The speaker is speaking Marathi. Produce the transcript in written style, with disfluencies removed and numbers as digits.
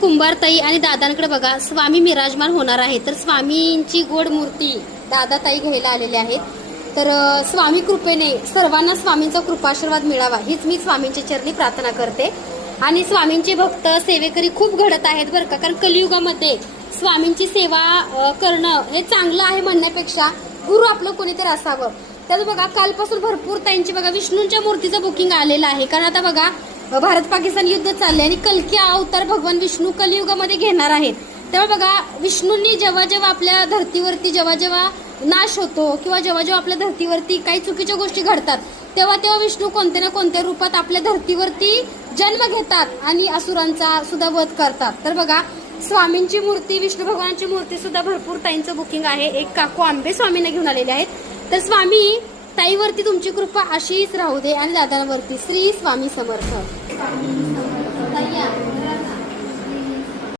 कुंभारताई आणि दादांकडे बघा स्वामी विराजमान होणार आहे. तर स्वामींची गोड मूर्ती दादाताई घ्यायला आलेले आहेत. तर स्वामी कृपेने सर्वांना स्वामींचा कृपाशीर्वाद मिळावा हीच मी स्वामींच्या चरणी प्रार्थना करते. आणि स्वामींचे भक्त सेवेकरी खूप घडत आहेत बरं का. कारण कलियुगामध्ये स्वामींची सेवा करणं हे चांगलं आहे म्हणण्यापेक्षा गुरु आपलं कोणीतरी असावं. तर बघा कालपासून भरपूर ताईंची बघा विष्णूंच्या मूर्तीचं बुकिंग आलेलं आहे. कारण आता बघा भारत पाकिस्तान युद्ध चालले आणि कल्की अवतार भगवान विष्णू कलियुगामध्ये घेणार आहेत. तेव्हा बघा विष्णूंनी जेव्हा जेव्हा आपल्या धर्तीवरती जेव्हा नाश होतो किंवा जेव्हा आपल्या धर्तीवरती काही चुकीच्या गोष्टी घडतात तेव्हा विष्णू कोणत्या ना कोणत्या रूपात आपल्या धर्तीवरती जन्म घेतात आणि असुरांचा सुद्धा वध करतात. तर बघा स्वामींची मूर्ती विष्णू भगवानांची मूर्ती सुद्धा भरपूर ताईंचं बुकिंग आहे. एक काकू आंबे स्वामींना घेऊन आलेले आहेत. तर स्वामी ताईवरती तुमची कृपा अशीच राहू दे आणि दादांवरती. श्री स्वामी समर्थ.